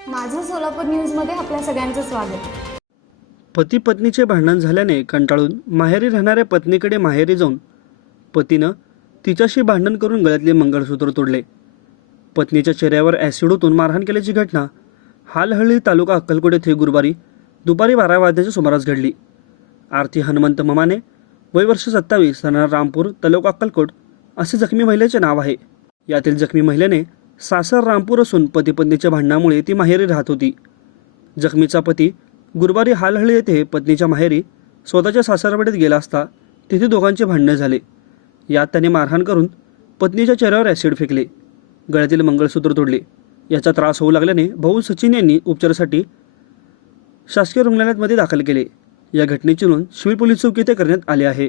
सोलापूर न्यूजमध्ये आपल्या सगळ्यांचं स्वागत. पती पत्नीचे भांडण झाल्याने कंटाळून माहेरी राहणाऱ्या पत्नीकडे माहेरी जाऊन पतीनं तिच्याशी भांडण करून गळ्यातले मंगळसूत्र तोडले. पत्नीच्या चेहऱ्यावर ॲसिड ओतून मारहाण केल्याची घटना हालहळ्ळी तालुका अक्कलकोट येथे गुरुवारी दुपारी बारा वाजण्याच्या सुमारास घडली. आरती हनुमंत ममाने वय वर्ष सत्तावीस राहणार रामपूर तालुका अक्कलकोट असे जखमी महिलेचे नाव आहे. यातील जखमी महिलेने सासर रामपूर असून पतीपत्नीच्या भांडणामुळे ती माहेरी राहत होती. जखमीचा पती गुरुवारी हालहळी येथे पत्नीच्या माहेरी स्वतःच्या सासरवाडीत गेला असता तिथे दोघांचे भांडणे झाले. यात त्याने मारहाण करून पत्नीच्या चेहऱ्यावर ॲसिड फेकले. गळ्यातील मंगळसूत्र तोडले. याचा त्रास होऊ लागल्याने भाऊ सचिन यांनी उपचारासाठी शासकीय रुग्णालयामध्ये दाखल केले. या घटनेची नोंद शिवी पोलीस चौकी येथे करण्यात आले आहे.